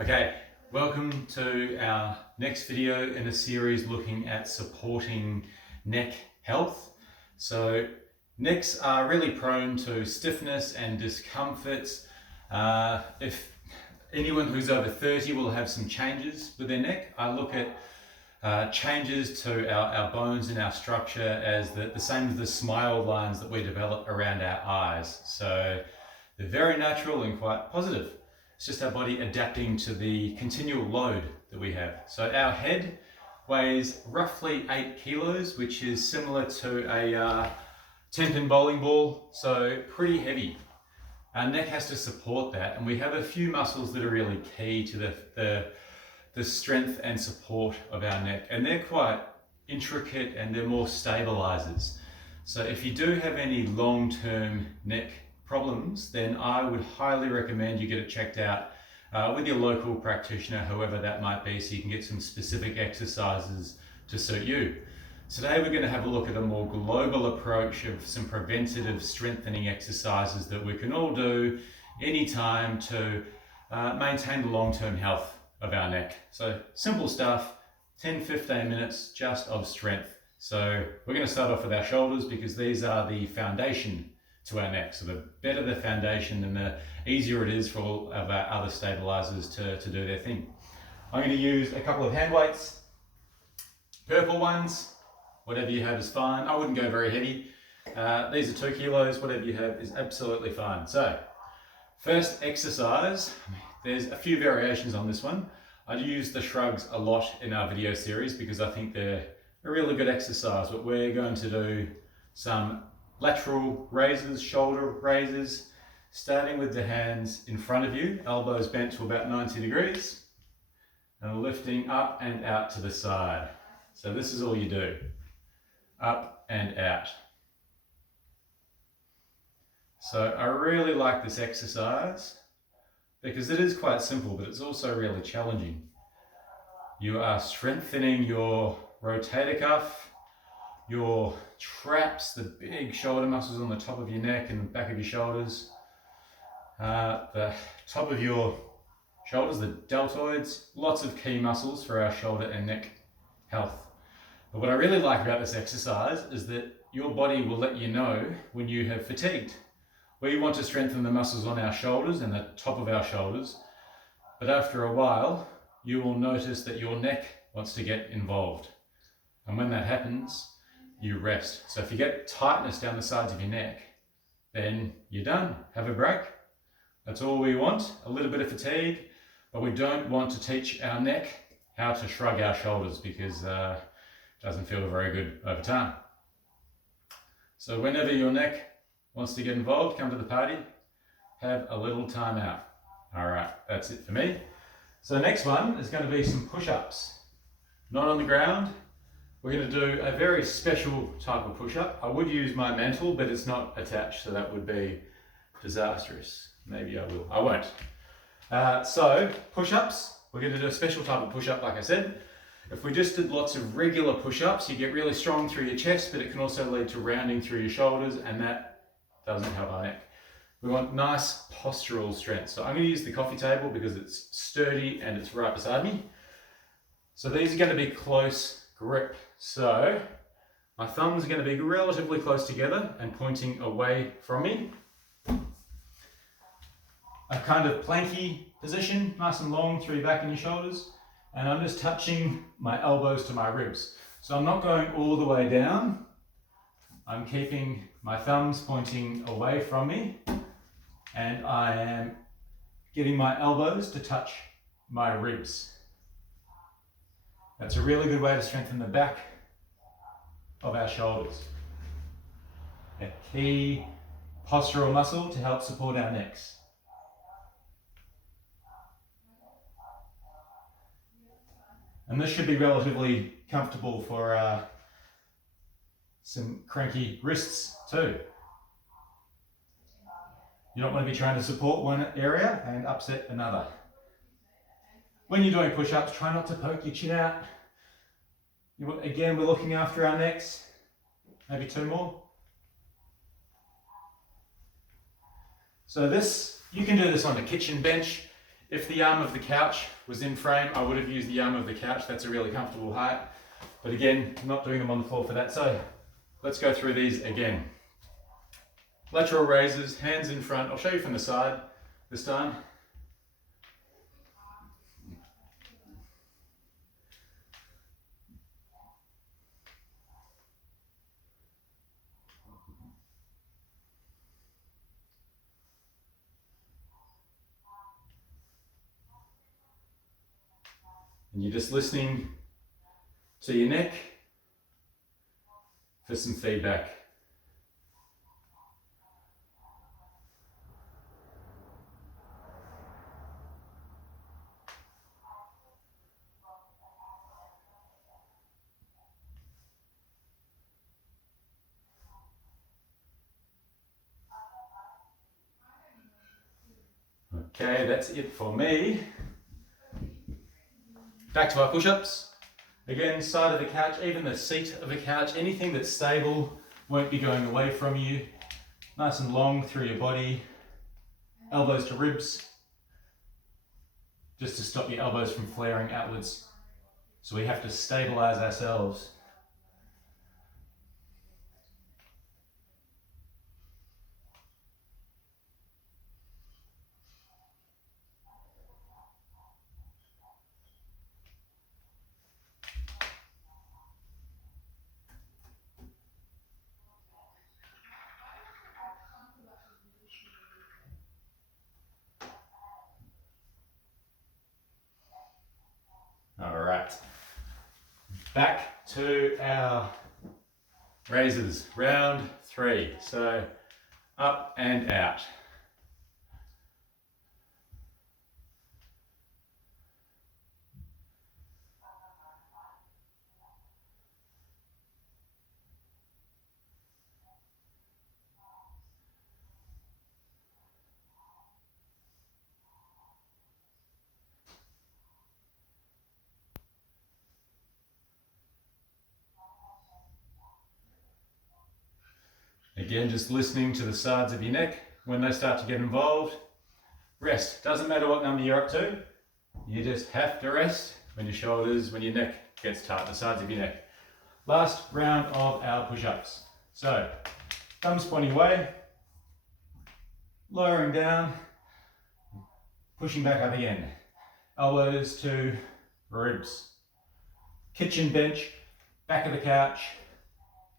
Okay, welcome to our next video in a series looking at supporting neck health. So necks are really prone to stiffness and discomfort. If anyone who's over 30 will have some changes with their neck, I look at changes to our bones and our structure as the same as the smile lines that we develop around our eyes. So they're very natural and quite positive. It's just our body adapting to the continual load that we have. So our head weighs roughly 8 kilos, which is similar to a 10-pin bowling ball, so pretty heavy. Our neck has to support that, and we have a few muscles that are really key to the strength and support of our neck, and they're quite intricate and they're more stabilizers. So if you do have any long-term neck problems, then I would highly recommend you get it checked out with your local practitioner, whoever that might be, so you can get some specific exercises to suit you. Today we're going to have a look at a more global approach of some preventative strengthening exercises that we can all do anytime to maintain the long-term health of our neck. So simple stuff, 10-15 minutes just of strength. So we're going to start off with our shoulders because these are the foundation to our neck. So the better the foundation, then the easier it is for all of our other stabilizers to do their thing. I'm going to use a couple of hand weights, purple ones, whatever you have is fine. I wouldn't go very heavy. These are 2 kilos, whatever you have is absolutely fine. So first exercise, there's a few variations on this one. I use the shrugs a lot in our video series because I think they're a really good exercise, but we're going to do some lateral raises, shoulder raises, starting with the hands in front of you, elbows bent to about 90 degrees, and lifting up and out to the side. So this is all you do, up and out. So I really like this exercise because it is quite simple, but it's also really challenging. You are strengthening your rotator cuff, your traps, the big shoulder muscles on the top of your neck and the back of your shoulders, the top of your shoulders, the deltoids, lots of key muscles for our shoulder and neck health. But what I really like about this exercise is that your body will let you know when you have fatigued. We want to strengthen the muscles on our shoulders and the top of our shoulders, but after a while you will notice that your neck wants to get involved. And when that happens, you rest. So if you get tightness down the sides of your neck, then you're done. Have a break. That's all we want, a little bit of fatigue, but we don't want to teach our neck how to shrug our shoulders because it doesn't feel very good over time. So whenever your neck wants to get involved, come to the party, have a little time out. All right, that's it for me. So the next one is going to be some push-ups. Not on the ground. We're going to do a very special type of push-up. I would use my mantle, but it's not attached, so that would be disastrous. Maybe I will. I won't. So push-ups, we're going to do a special type of push-up, like I said. If we just did lots of regular push-ups, you get really strong through your chest, but it can also lead to rounding through your shoulders, and that doesn't help our neck. We want nice postural strength. So I'm going to use the coffee table because it's sturdy and it's right beside me. So these are going to be close grip. So my thumbs are going to be relatively close together and pointing away from me. A kind of planky position, nice and long through your back and your shoulders. And I'm just touching my elbows to my ribs. So I'm not going all the way down. I'm keeping my thumbs pointing away from me. And I am getting my elbows to touch my ribs. That's a really good way to strengthen the back of our shoulders. A key postural muscle to help support our necks. And this should be relatively comfortable for some cranky wrists too. You don't want to be trying to support one area and upset another. When you're doing push-ups, try not to poke your chin out. Again, we're looking after our necks. Maybe 2 more. So this, you can do this on the kitchen bench. If the arm of the couch was in frame, I would have used the arm of the couch. That's a really comfortable height. But again, I'm not doing them on the floor for that. So let's go through these again. Lateral raises, hands in front. I'll show you from the side this time. And you're just listening to your neck for some feedback. Okay, that's it for me. Back to our push-ups. Again, side of the couch, even the seat of a couch, anything that's stable won't be going away from you. Nice and long through your body. Elbows to ribs, just to stop your elbows from flaring outwards. So we have to stabilize ourselves. All right, back to our raises, round 3. So up and out. Again, just listening to the sides of your neck. When they start to get involved, rest. Doesn't matter what number you're up to, you just have to rest when your shoulders, when your neck gets tight, the sides of your neck. Last round of our push-ups. So, thumbs pointing away, lowering down, pushing back up again. Elbows to ribs. Kitchen bench, back of the couch,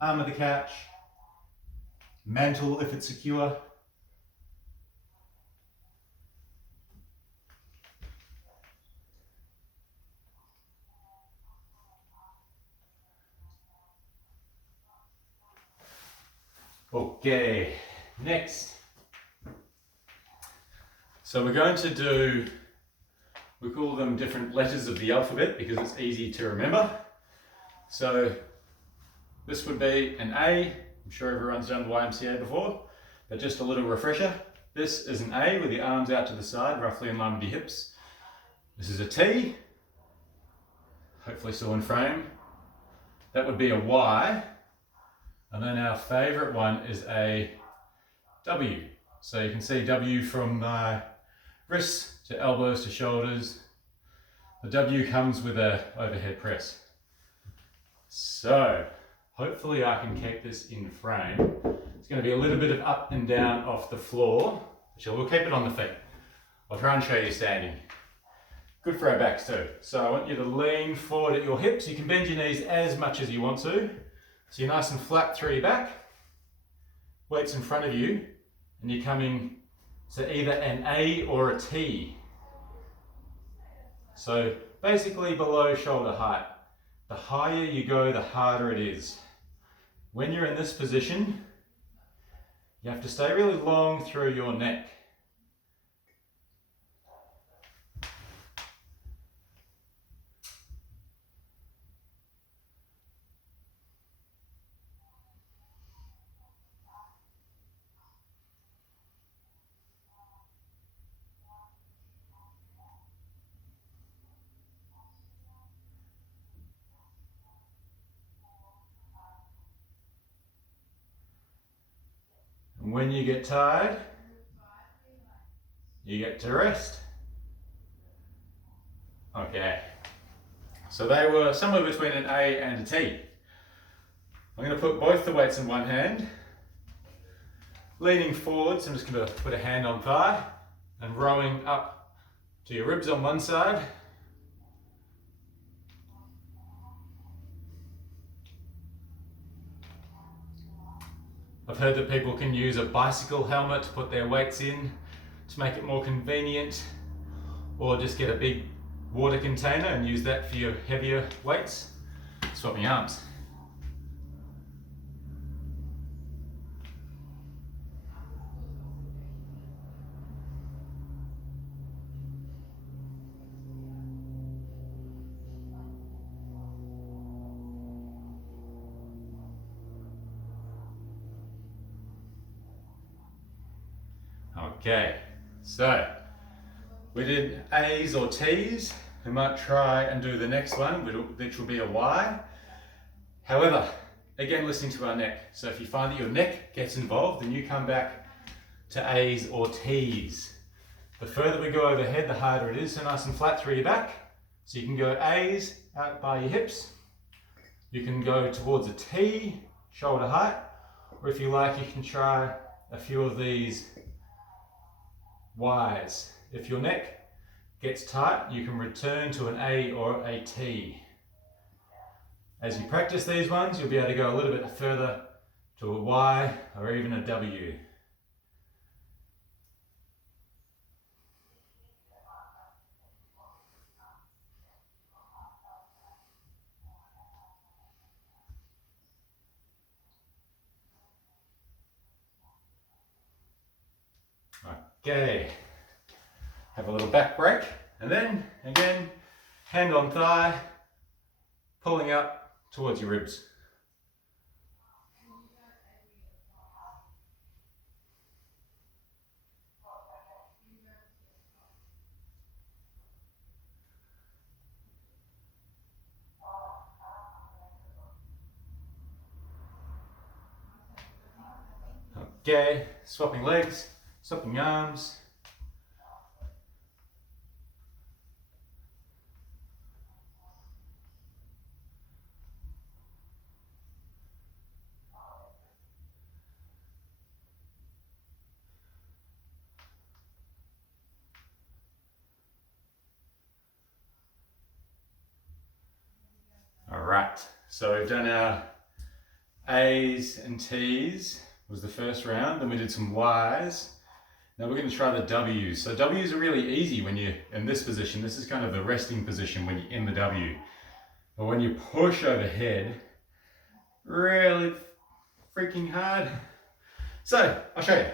arm of the couch, mantle if it's secure. Okay, next. So we're going to do, we call them different letters of the alphabet because it's easy to remember. So this would be an A. I'm sure everyone's done YMCA before, but just a little refresher. This is an A with the arms out to the side, roughly in line with your hips. This is a T, hopefully still in frame. That would be a Y. And then our favorite one is a W. So you can see W from wrists to elbows to shoulders. The W comes with an overhead press. So hopefully I can keep this in frame. It's going to be a little bit of up and down off the floor, but we'll keep it on the feet. I'll try and show you standing. Good for our backs too. So I want you to lean forward at your hips. You can bend your knees as much as you want to. So you're nice and flat through your back. Weights in front of you, and you're coming to either an A or a T. So basically below shoulder height. The higher you go, the harder it is. When you're in this position, you have to stay really long through your neck. And when you get tired, you get to rest. Okay, so they were somewhere between an A and a T. I'm going to put both the weights in one hand, leaning forward, so I'm just going to put a hand on thigh and rowing up to your ribs on one side. I've heard that people can use a bicycle helmet to put their weights in to make it more convenient, or just get a big water container and use that for your heavier weights. Swapping arms. Okay, so we did A's or T's. We might try and do the next one, which will be a Y. However, again, listening to our neck. So if you find that your neck gets involved, then you come back to A's or T's. The further we go overhead, the harder it is. So nice and flat through your back. So you can go A's out by your hips. You can go towards a T, shoulder height. Or if you like, you can try a few of these Y's. If your neck gets tight, you can return to an A or a T. As you practice these ones, you'll be able to go a little bit further to a Y or even a W. Okay, have a little back break, and then again, hand on thigh, pulling up towards your ribs. Okay, swapping legs, swapping arms. All right, so we've done our A's and T's, was the first round, then we did some Y's. Now we're going to try the W's. So W's are really easy when you're in this position. This is kind of the resting position when you're in the W. But when you push overhead, really freaking hard. So I'll show you.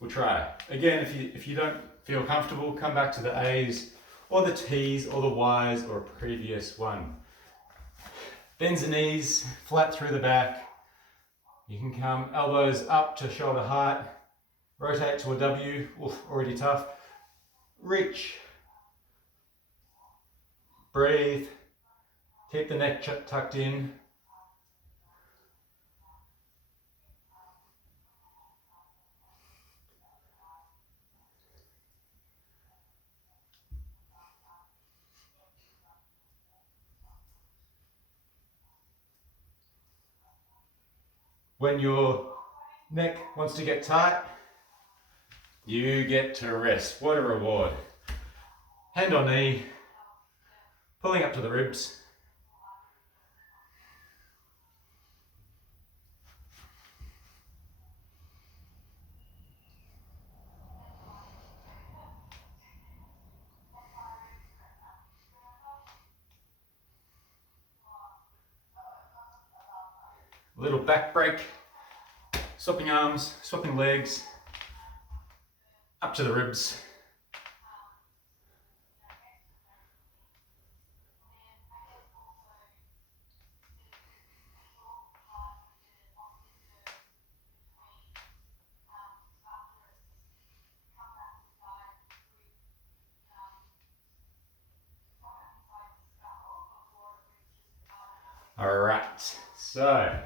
We'll try. Again, if you don't feel comfortable, come back to the A's or the T's or the Y's or a previous one. Bends the knees, flat through the back. You can come elbows up to shoulder height. Rotate to a W. Oof, already tough. Reach. Breathe. Keep the neck tucked in. When your neck wants to get tight, you get to rest. What a reward. Hand on knee, pulling up to the ribs. Little back break, swapping arms, swapping legs, up to the ribs. All right, so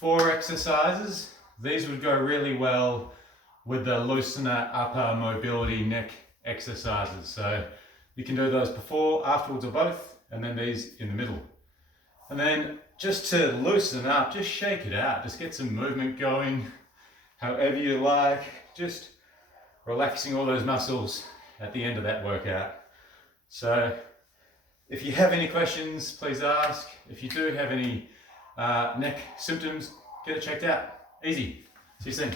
4 exercises. These would go really well with the loosener upper mobility neck exercises. So You can do those before, afterwards, or both, and then these in the middle. And then just to loosen up, just shake it out. Just get some movement going, however you like. Just relaxing all those muscles at the end of that workout. So if you have any questions, please ask. If you do have any neck symptoms, get it checked out. Easy. See you soon.